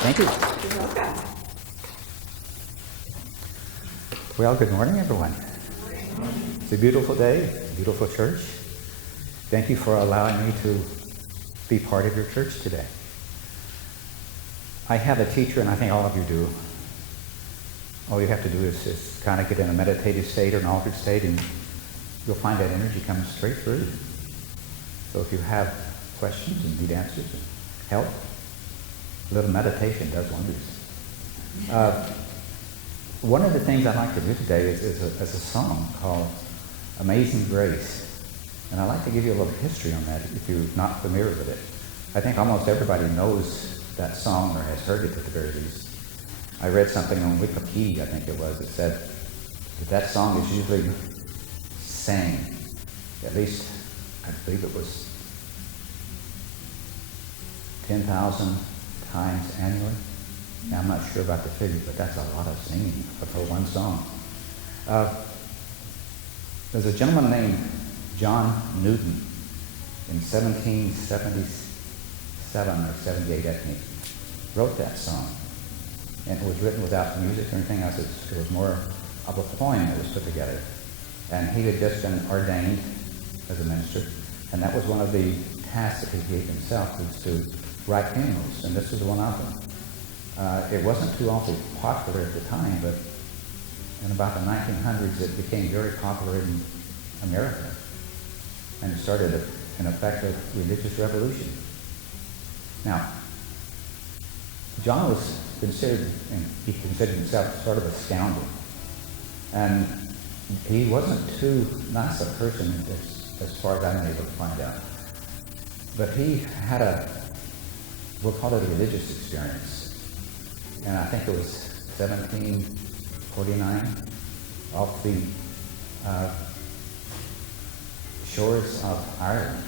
Thank you. You're welcome. Well, good morning, everyone. It's a beautiful day, beautiful church. Thank you for allowing me to be part of your church today. I have a teacher, and I think all of you do. All you have to do is kind of get in a meditative state or an altered state, and you'll find that energy comes straight through. So if you have questions and need answers and help, a little meditation does wonders. One of the things I'd like to do today is a song called Amazing Grace. And I'd like to give you a little history on that if you're not familiar with it. I think almost everybody knows that song or has heard it at the very least. I read something on Wikipedia, I think it was, that said that song is usually sang, at least I believe it was 10,000 times annually. Now, I'm not sure about the figure, but that's a lot of singing for one song. There's a gentleman named John Newton in 1777 or 78, I think, wrote that song. And it was written without music or anything else. It was more of a poem that was put together. And he had just been ordained as a minister, and that was one of the tasks that he gave himself, was to write hymns, and this was one of them. It wasn't too awfully popular at the time, but in about the 1900s it became very popular in America, and it started an effective religious revolution. Now, John was considered, and he considered himself sort of a scoundrel, and he wasn't too nice a person as far as I'm able to find out. But he had we'll call it a religious experience. And I think it was 1749, off the shores of Ireland,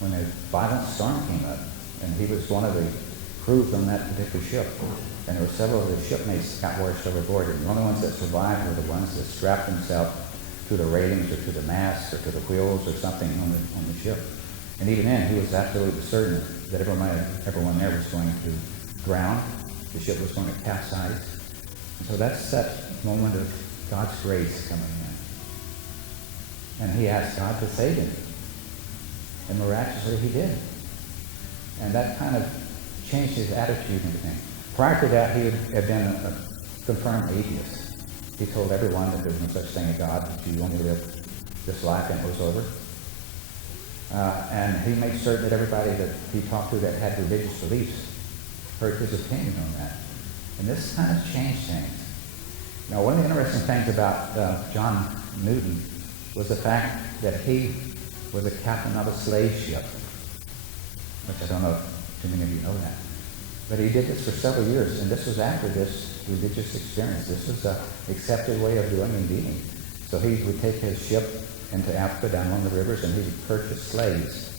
when a violent storm came up, and he was one of the crew on that particular ship. And there were several of his shipmates got washed overboard, and the only ones that survived were the ones that strapped themselves to the railings or to the masts or to the wheels or something on the ship. And even then, he was absolutely certain that everyone there was going to drown. The ship was going to capsize. And so that's that moment of God's grace coming in. And he asked God to save him. And miraculously he did. And that kind of changed his attitude and everything. Prior to that, he had been a confirmed atheist. He told everyone that there was no such thing as God, that you only live this life and it was over. And he made certain that everybody that he talked to that had religious beliefs heard his opinion on that. And this kind of changed things. Now, one of the interesting things about John Newton was the fact that he was a captain of a slave ship, which I don't know if too many of you know that. But he did this for several years, and this was after this religious experience. This was an accepted way of doing and being. So he would take his ship into Africa, down along the rivers, and he would purchase slaves,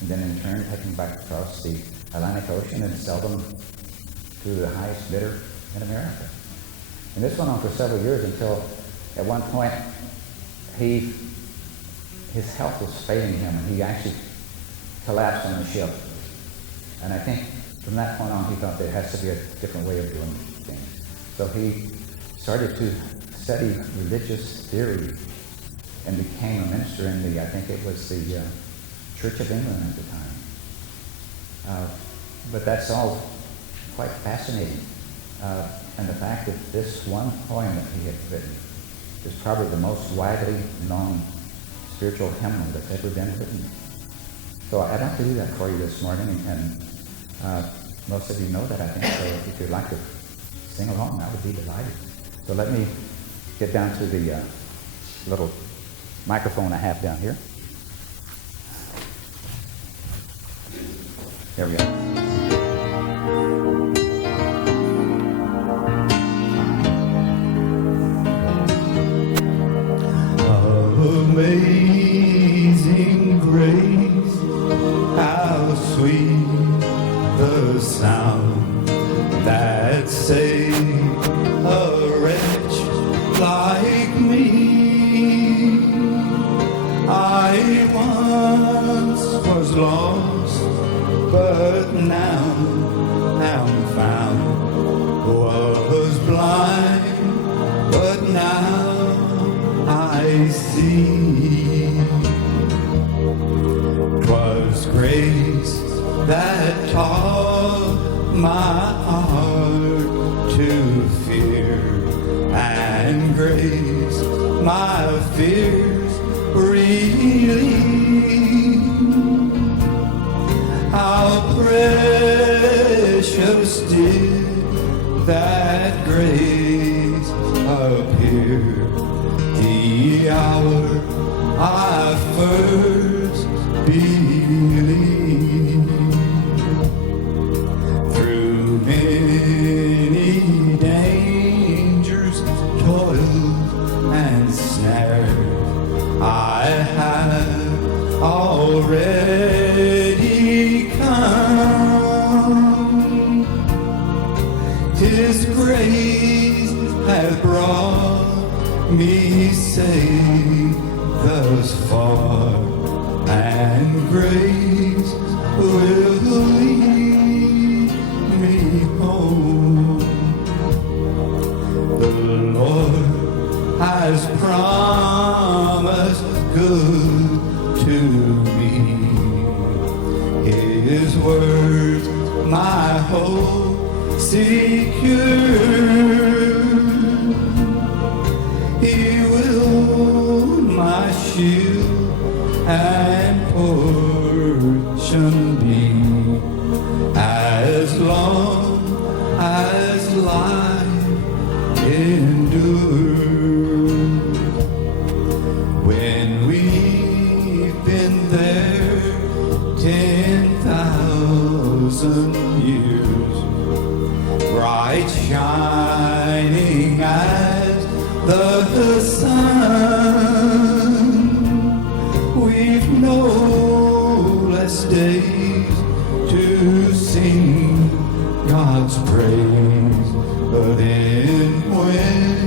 and then in turn take them back across the Atlantic Ocean and sell them to the highest bidder in America. And this went on for several years until at one point his health was failing him, and he actually collapsed on the ship. And I think from that point on he thought there has to be a different way of doing things. So he started to study religious theory and became a minister in I think it was the Church of England at the time. But that's all quite fascinating. And the fact that this one poem that he had written is probably the most widely known spiritual hymnal that's ever been written. So I'd like to do that for you this morning, and most of you know that, I think, so if you'd like to sing along, I would be delighted. So let me get down to the little microphone I have down here. There we go. Amazing grace, how sweet the sound that saved a wretch like me. I once was lost, but now my heart to fear and grace my fears relieve. How precious did that grace appear the hour I first believed. Through many dangers, toils, and snares, I have already come. 'Tis grace hath brought me safe thus far, and grace will lead me home. The Lord has promised good to me. His words my hope secure. He will my shield and portion be, as long as life endures. When we've been there 10,000 years, bright shining as the sun, we've no less days to sing God's praise, but in when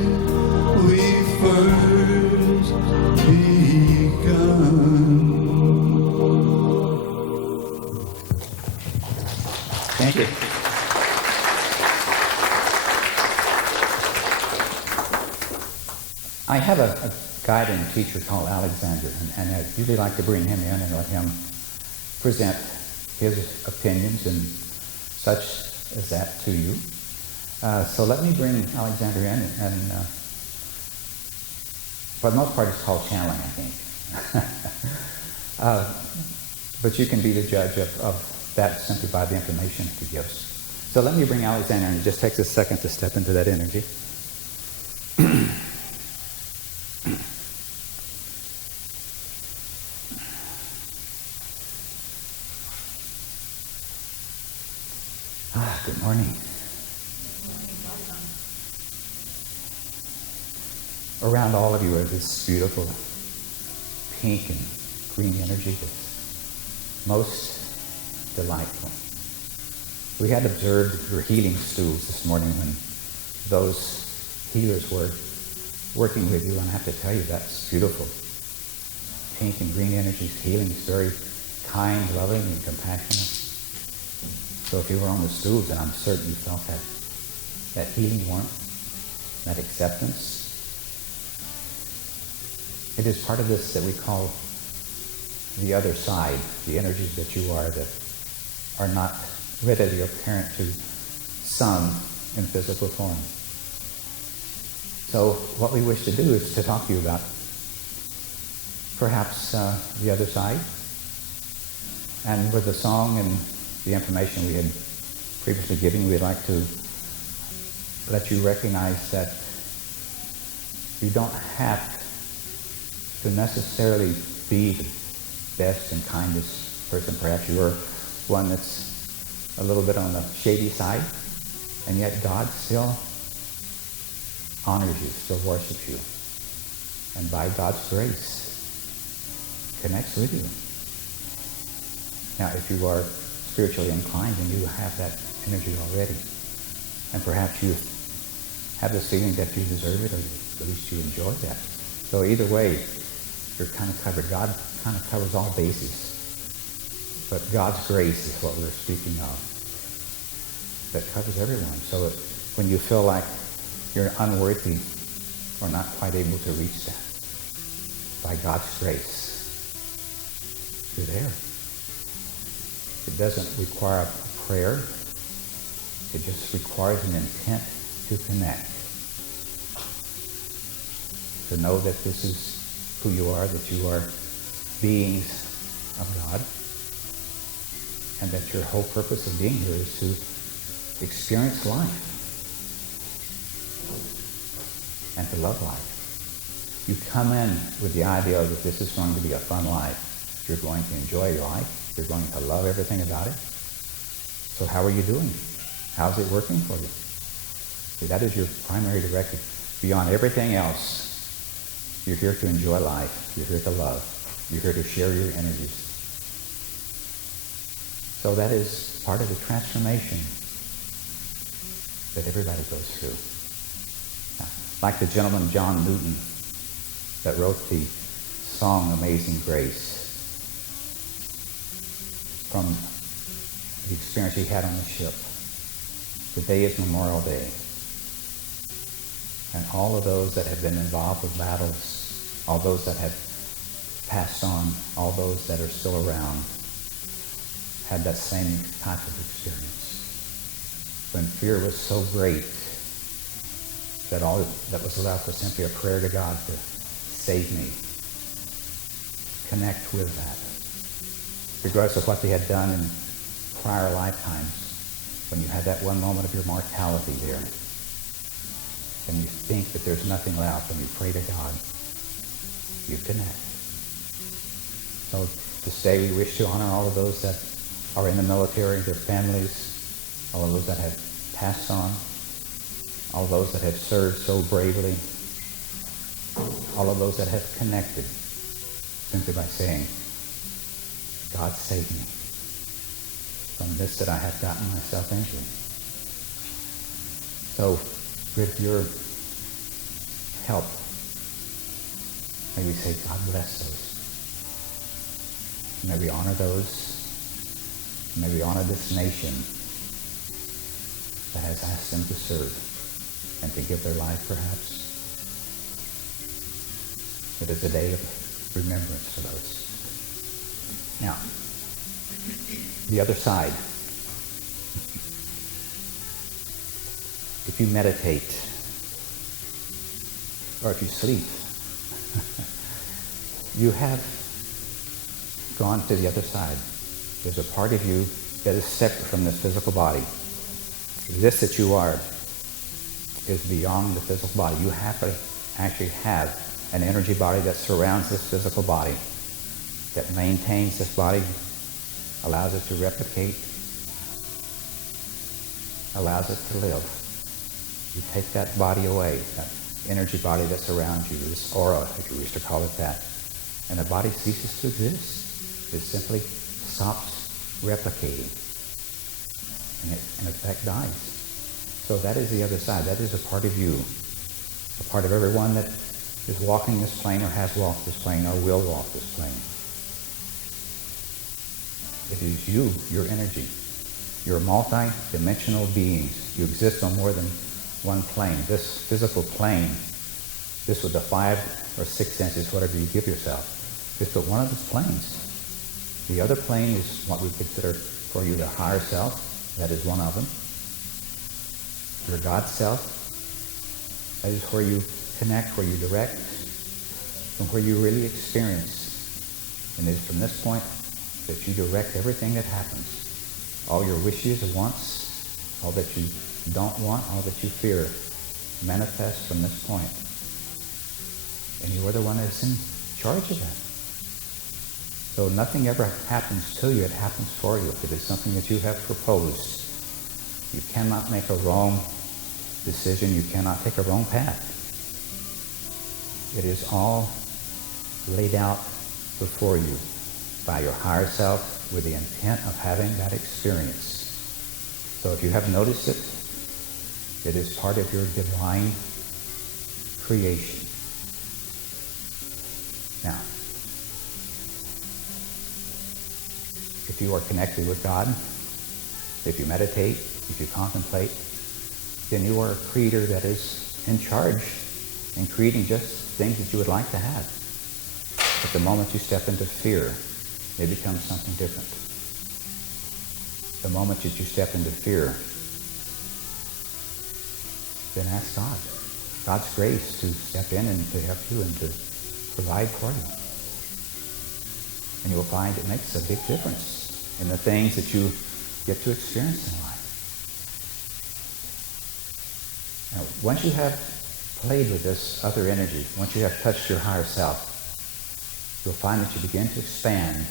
we first begun. Thank you. I have a guide and teacher called Alexander, and I'd really like to bring him in and let him present his opinions and such as that to you. So let me bring Alexander in, and for the most part it's called channeling, I think. But you can be the judge of that simply by the information he gives. So let me bring Alexander in. It just takes a second to step into that energy. Good morning. Around all of you are this beautiful pink and green energy that's most delightful. We had observed your healing stools this morning when those healers were working with you, and I have to tell you, that's beautiful. Pink and green energy healing is very kind, loving, and compassionate. So if you were on the stools, then I'm certain you felt that healing warmth, that acceptance. It is part of this that we call the other side, the energies that you are that are not readily apparent to some in physical form. So what we wish to do is to talk to you about perhaps the other side. And with the song and the information we had previously given, we'd like to let you recognize that you don't have to necessarily be the best and kindest person. Perhaps you're one that's a little bit on the shady side, and yet God still honors you, still worships you, and by God's grace connects with you. Now, if you are spiritually inclined and you have that energy already, and perhaps you have this feeling that you deserve it, or at least you enjoy that. So either way, you're kind of covered. God kind of covers all bases. But God's grace is what we're speaking of, that covers everyone. So when you feel like you're unworthy or not quite able to reach that, by God's grace, you're there. It doesn't require a prayer. It just requires an intent to connect. To know that this is who you are, that you are beings of God, and that your whole purpose of being here is to experience life and to love life. You come in with the idea that this is going to be a fun life. You're going to enjoy your life. You're going to love everything about it. So how are you doing? How's it working for you? See, that is your primary directive. Beyond everything else, you're here to enjoy life. You're here to love. You're here to share your energies. So that is part of the transformation that everybody goes through. Now, like the gentleman John Newton that wrote the song Amazing Grace, from the experience he had on the ship. Today is Memorial Day. And all of those that have been involved with battles, all those that have passed on, all those that are still around, had that same type of experience. When fear was so great that all that was left was simply a prayer to God to save me. Connect with that. Regardless of what they had done in prior lifetimes, when you had that one moment of your mortality there, and you think that there's nothing left, and you pray to God, you connect. So this day we wish to honor all of those that are in the military, their families, all of those that have passed on, all of those that have served so bravely, all of those that have connected simply by saying, God save me from this that I have gotten myself into. So with your help, may we say, God bless those. May we honor those. May we honor this nation that has asked them to serve and to give their life, perhaps. It is a day of remembrance for those. Now, the other side. If you meditate, or if you sleep, you have gone to the other side. There's a part of you that is separate from this physical body. This that you are is beyond the physical body. You have to actually have an energy body that surrounds this physical body, that maintains this body, allows it to replicate, allows it to live. You take that body away, that energy body that surrounds you, this aura, if you wish to call it that, and the body ceases to exist. It simply stops replicating, and it, in effect, dies. So that is the other side. That is a part of you, a part of everyone that is walking this plane or has walked this plane or will walk this plane. It is you, your energy. You're multi-dimensional beings. You exist on more than one plane. This physical plane, this with the 5 or 6 senses, whatever you give yourself, is but one of those planes. The other plane is what we consider for you the higher self. That is one of them. Your God self. That is where you connect, where you direct, and where you really experience. And it is from this point that you direct everything that happens. All your wishes and wants, all that you don't want, all that you fear, manifest from this point. And you are the one that's in charge of that. So nothing ever happens to you, it happens for you. If it is something that you have proposed, you cannot make a wrong decision, you cannot take a wrong path. It is all laid out before you by your higher self with the intent of having that experience. So if you have noticed it, it is part of your divine creation. Now, if you are connected with God, if you meditate, if you contemplate, then you are a creator that is in charge in creating just things that you would like to have. But the moment you step into fear, it becomes something different. The moment that you step into fear, then ask God. God's grace to step in and to help you and to provide for you. And you'll find it makes a big difference in the things that you get to experience in life. Now, once you have played with this other energy, once you have touched your higher self, you'll find that you begin to expand.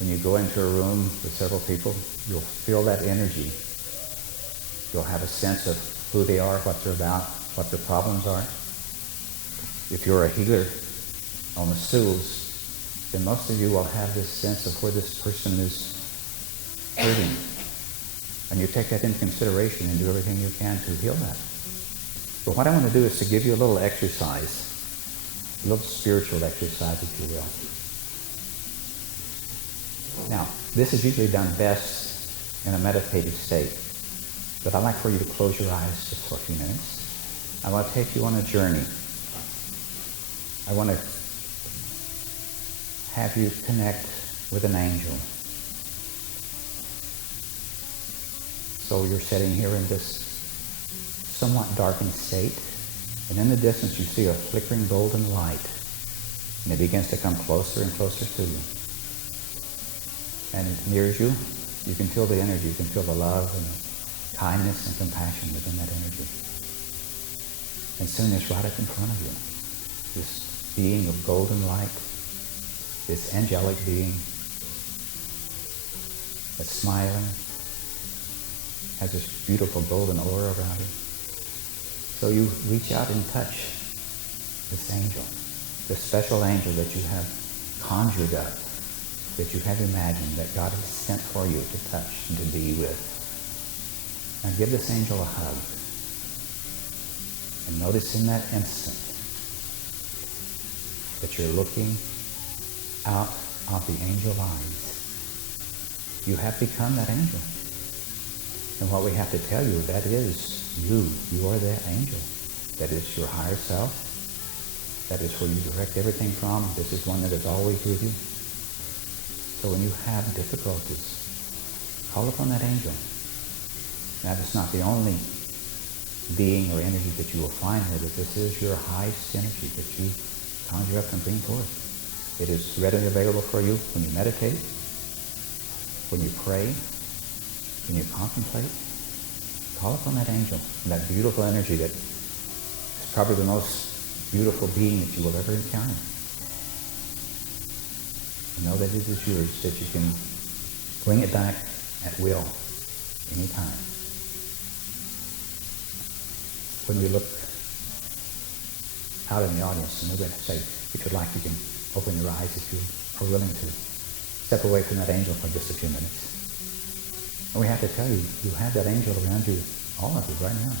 When you go into a room with several people, you'll feel that energy. You'll have a sense of who they are, what they're about, what their problems are. If you're a healer on the stools, then most of you will have this sense of where this person is hurting. And you take that into consideration and do everything you can to heal that. But what I want to do is to give you a little exercise, a little spiritual exercise, if you will. Now, this is usually done best in a meditative state, but I'd like for you to close your eyes just for a few minutes. I want to take you on a journey. I want to have you connect with an angel. So you're sitting here in this somewhat darkened state, and in the distance you see a flickering golden light, and it begins to come closer and closer to you. And it nears you. You can feel the energy. You can feel the love and kindness and compassion within that energy. And soon it's right up in front of you. This being of golden light, this angelic being that's smiling, has this beautiful golden aura around it. So you reach out and touch this angel, this special angel that you have conjured up, that you have imagined, that God has sent for you to touch and to be with. Now give this angel a hug. And notice in that instant that you're looking out of the angel eyes. You have become that angel. And what we have to tell you, that is you. You are that angel. That is your higher self. That is where you direct everything from. This is one that is always with you. So when you have difficulties, call upon that angel. That is not the only being or energy that you will find here, but this is your highest energy that you conjure up and bring forth. It is readily available for you when you meditate, when you pray, when you contemplate. Call upon that angel, and that beautiful energy that is probably the most beautiful being that you will ever encounter. Know that it is yours, that you can bring it back at will, anytime. When we look out in the audience, and we're going to say, if you'd like, you can open your eyes if you are willing to step away from that angel for just a few minutes. And we have to tell you, you have that angel around you, all of you, right now.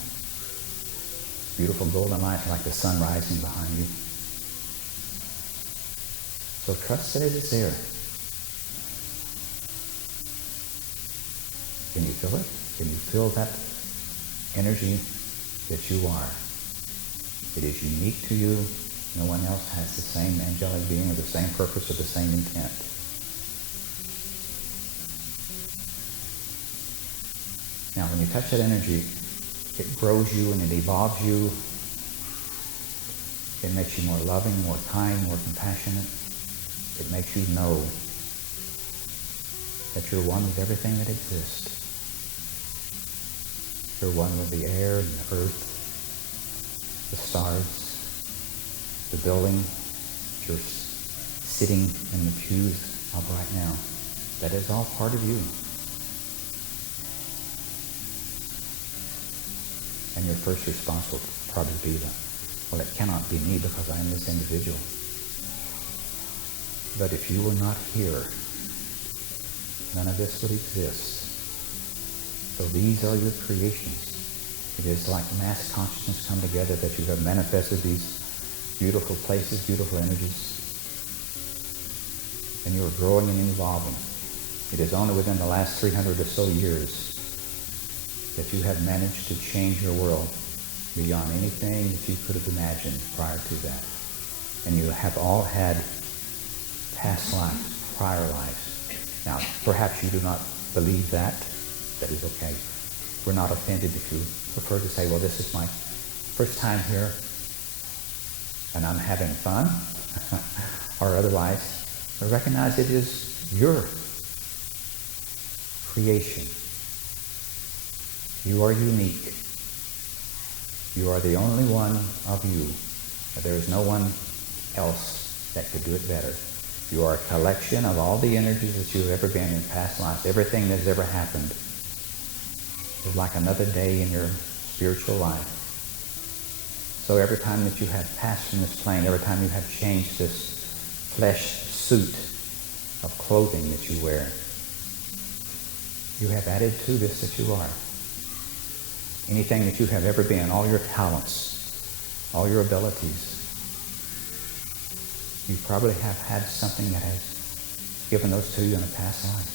Beautiful golden light like the sun rising behind you. So trust that it is there. Can you feel it? Can you feel that energy that you are? It is unique to you. No one else has the same angelic being or the same purpose or the same intent. Now, when you touch that energy, it grows you and it evolves you. It makes you more loving, more kind, more compassionate. It makes you know that you're one with everything that exists. You're one with the air and the earth, the stars, the building you're sitting in the pews of right now. That is all part of you. And your first response will probably be, well, it cannot be me because I am this individual. But if you were not here, none of this would exist. So these are your creations. It is like mass consciousness come together that you have manifested these beautiful places, beautiful energies. And you are growing and evolving. It is only within the last 300 or so years that you have managed to change your world beyond anything that you could have imagined prior to that. And you have all had past lives, prior lives. Now, perhaps you do not believe that. That is okay. We're not offended if you prefer to say, well, this is my first time here and I'm having fun, or otherwise. But recognize it is your creation. You are unique. You are the only one of you. There is no one else that could do it better. You are a collection of all the energies that you've ever been in past lives. Everything that's ever happened is like another day in your spiritual life. So every time that you have passed from this plane, every time you have changed this flesh suit of clothing that you wear, you have added to this that you are. Anything that you have ever been, all your talents, all your abilities, you probably have had something that has given those to you in a past life.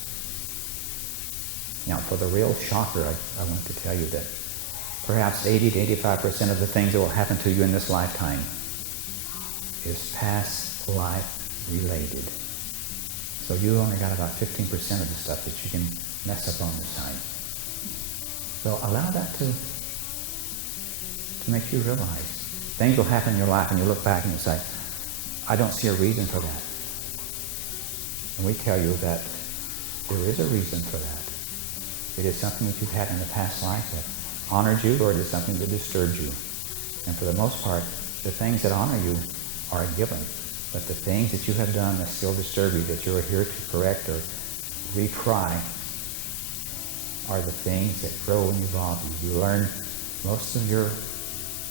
Now, for the real shocker, I want to tell you that perhaps 80 to 85% of the things that will happen to you in this lifetime is past life related. So you only got about 15% of the stuff that you can mess up on this time. So allow that to make you realize. Things will happen in your life and you look back and you say, I don't see a reason for that. And we tell you that there is a reason for that. It is something that you've had in the past life that honored you, or it is something that disturbed you. And for the most part, the things that honor you are given. But the things that you have done that still disturb you, that you're here to correct or retry, are the things that grow and evolve you. You learn most of your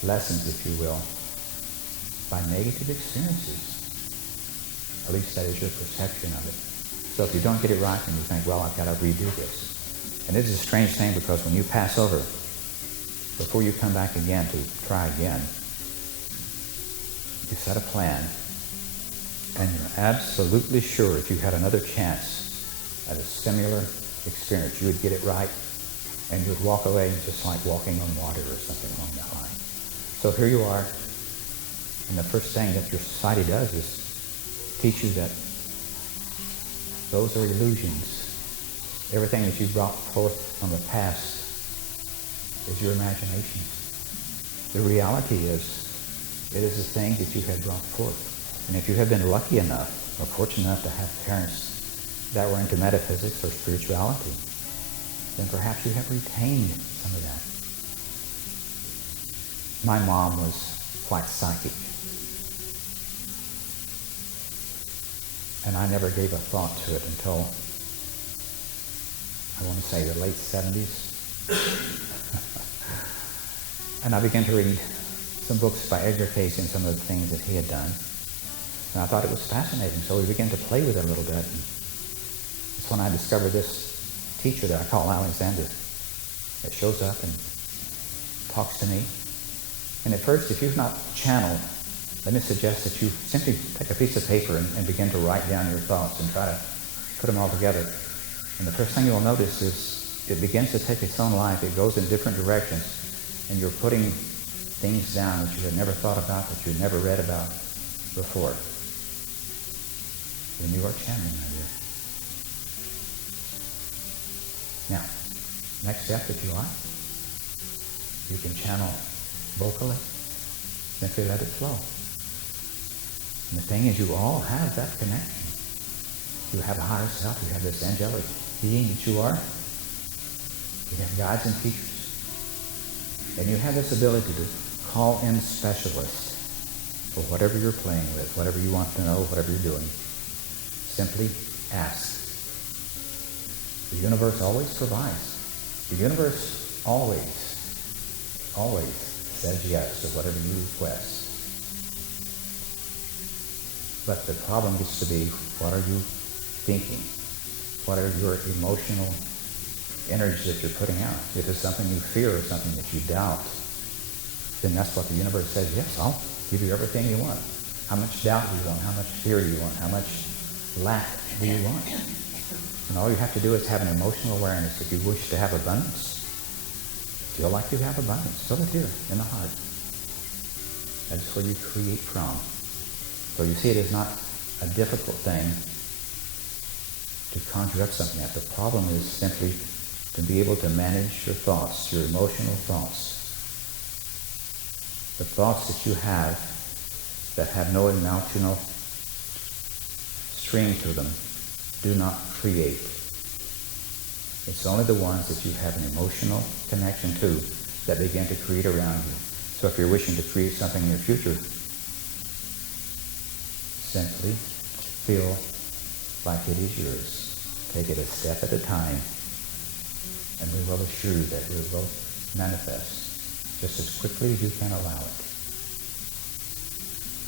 lessons, if you will, by negative experiences. At least that is your perception of it. So if you don't get it right, then you think, well, I've got to redo this. And it is a strange thing, because when you pass over, before you come back again to try again, you set a plan, and you're absolutely sure if you had another chance at a similar experience, you would get it right, and you would walk away just like walking on water or something along that line. So here you are, and the first thing that your society does is teach you that those are illusions. Everything that you brought forth from the past is your imagination. The reality is, it is the thing that you have brought forth. And if you have been lucky enough or fortunate enough to have parents that were into metaphysics or spirituality, then perhaps you have retained some of that. My mom was quite psychic. And I never gave a thought to it until, I want to say, the late 70s. And I began to read some books by Edgar Cayce and some of the things that he had done. And I thought it was fascinating, so we began to play with it a little bit. And it's when I discovered this teacher that I call Alexander that shows up and talks to me. And at first, if you've not channeled, let me suggest that you simply take a piece of paper and begin to write down your thoughts and try to put them all together. And the first thing you'll notice is it begins to take its own life. It goes in different directions. And you're putting things down that you had never thought about, that you had never read about before. Then you are channeling, my dear. Now, next step, if you like, you can channel vocally. Simply let it flow. And the thing is, you all have that connection. You have a higher self. You have this angelic being that you are. You have guides and teachers. And you have this ability to call in specialists for whatever you're playing with, whatever you want to know, whatever you're doing. Simply ask. The universe always provides. The universe always says yes to whatever you request. But the problem gets to be, what are you thinking? What are your emotional energy that you're putting out? If it's something you fear or something that you doubt, then that's what the universe says, yes, I'll give you everything you want. How much doubt do you want? How much fear do you want? How much lack do you want? And all you have to do is have an emotional awareness. If you wish to have abundance, feel like you have abundance. Feel it here in the heart. That's where you create from. So you see, it is not a difficult thing to conjure up something. The problem is simply to be able to manage your thoughts, your emotional thoughts. The thoughts that you have that have no emotional string to them do not create. It's only the ones that you have an emotional connection to that begin to create around you. So if you're wishing to create something in your future, simply feel like it is yours. Take it a step at a time, and we will assure you that it will manifest just as quickly as you can allow it.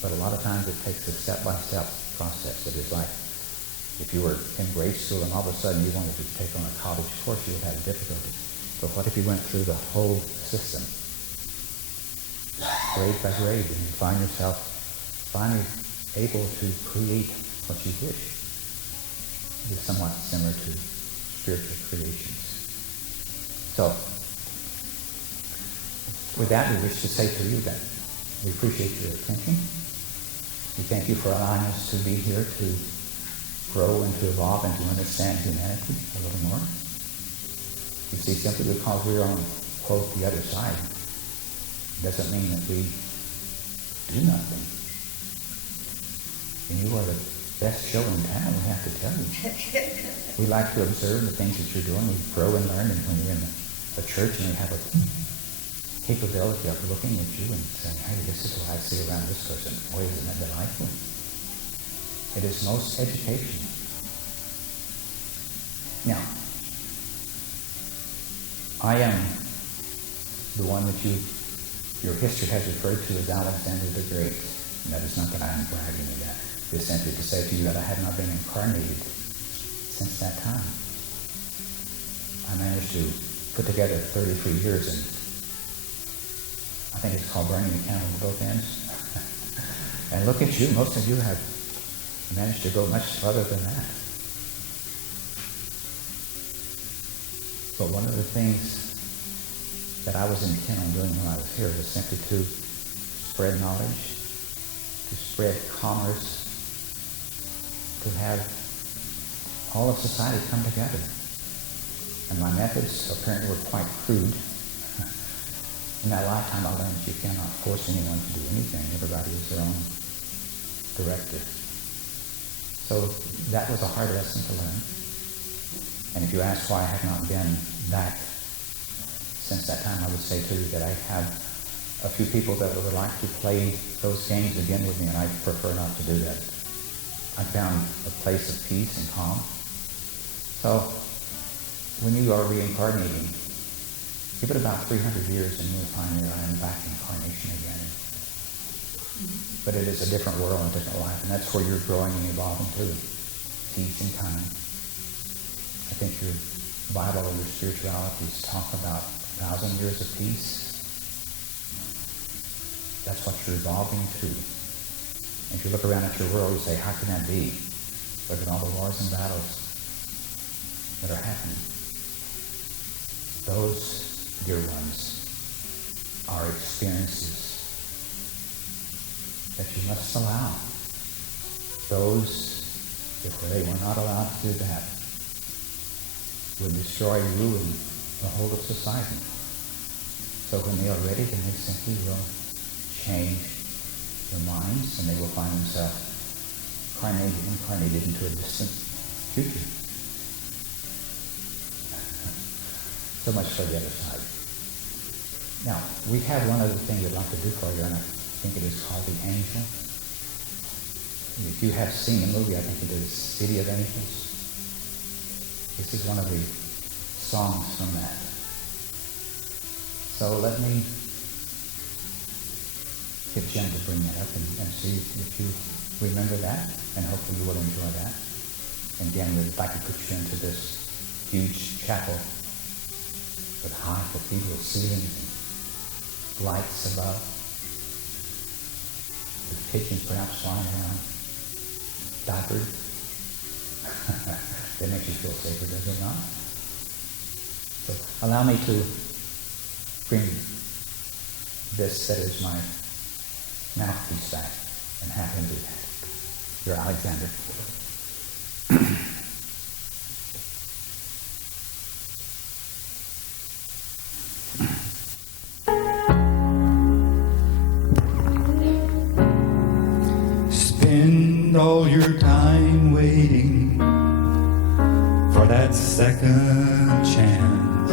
But a lot of times it takes a step-by-step process. It is like if you were in grade school and all of a sudden you wanted to take on a college course, you would have difficulty. But what if you went through the whole system, grade by grade, and you find yourself finally able to create what you wish? It is somewhat similar to spiritual creations. So, with that, we wish to say to you that we appreciate your attention. We thank you for allowing us to be here to grow and to evolve and to understand humanity a little more. You see, simply because we're on, quote, the other side, doesn't mean that we do nothing. And you are the best show in town, we have to tell you. We like to observe the things that you're doing. We grow and learn, and when you're in a church and you have a capability of looking at you and saying, hey, this is what I see around this person. Boy, isn't that delightful? It is most educational. Now, I am the one that your history has referred to as Alexander the Great. And that is not that I am bragging of that. It is simply to say to you that I have not been incarnated since that time. I managed to put together 33 years, and I think it's called burning the candle at both ends. And look at you, most of you have managed to go much further than that. But one of the things that I was intent on doing when I was here was simply to spread knowledge, to spread commerce, to have all of society come together. And my methods apparently were quite crude. In that lifetime, I learned that you cannot force anyone to do anything. Everybody is their own director. So that was a hard lesson to learn. And if you ask why I have not been back since that time, I would say to you that I have a few people that would like to play those games again with me, and I prefer not to do that. I found a place of peace and calm. So when you are reincarnating, give it about 300 years and you'll find that I am back in incarnation again. But it is a different world and a different life, and that's where you're growing and evolving too. Peace and kind. I think your Bible or your spiritualities talk about 1,000 years of peace. That's what you're evolving to. And if you look around at your world, you say, how can that be? Look at all the wars and battles that are happening. Those, dear ones, are experiences that you must allow. Those, if they were not allowed to do that, would destroy you and the whole of society. So when they are ready, then they simply will change their minds, and they will find themselves incarnated into a distant future. So much for the other side. Now, we have one other thing we'd like to do for you, and I think it is called The Angel. If you have seen the movie, I think it is City of Angels. This is one of the songs from that. So let me get Jen to bring that up and see if you remember that, and hopefully you will enjoy that. And again, we'd like to put you into this huge chapel with high cathedral ceilings and lights above, with pigeons perhaps flying around, diapered. That makes you feel safer, does it not? So allow me to bring this that is my mouthpiece back and have him do that. You're Alexander. all your time waiting for that second chance,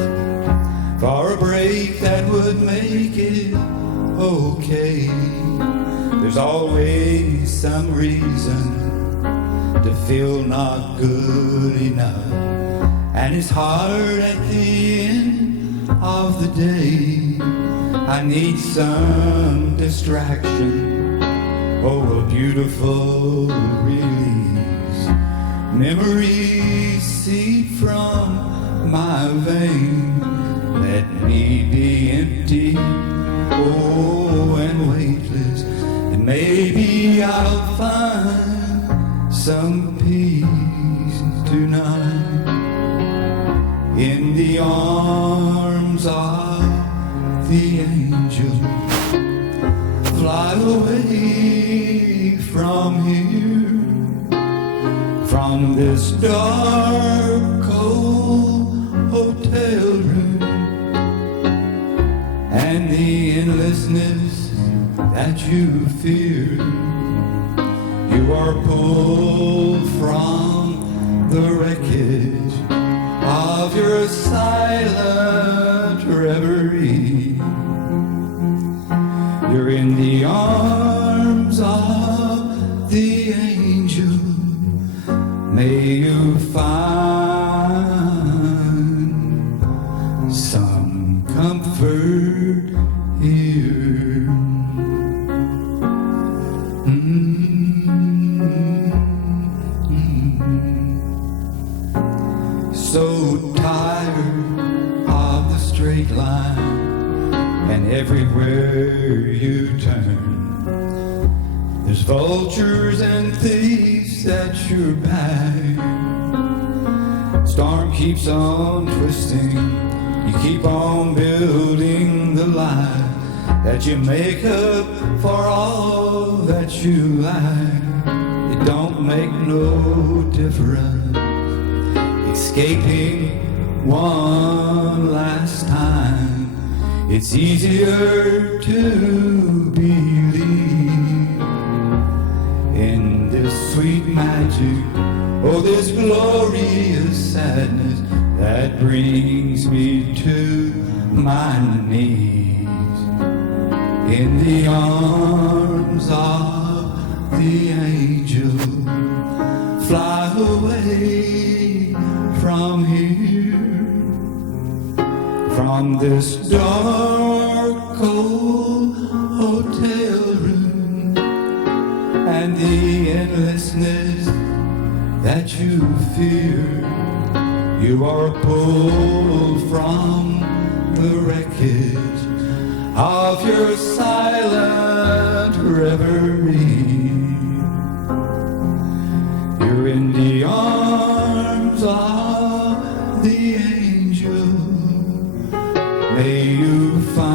for a break that would make it okay. There's always some reason to feel not good enough, and it's hard at the end of the day. I need some distraction, oh, a beautiful release. Memories seep from my veins. Let me be empty, oh, and weightless, and maybe I'll find some peace tonight in the arms of the angel. Fly away from here, from this dark, cold hotel room, and the endlessness that you fear. You are pulled from the wreckage of your silent reverie. You're in the arms of the angel. May you find some comfort here. So tired of the straight line, and everywhere you turn, there's vultures and thieves at your back. Storm keeps on twisting, you keep on building the life that you make up for all that you lack. It don't make no difference escaping one last time. It's easier to believe in this sweet magic, oh, this glorious sadness that brings me to my knees in the arms of the angel. Fly away from here, from this dark, cold hotel room, and the endlessness that you fear. You are pulled from the wreckage of your silent reverie. You're in the arms of the angel. May you find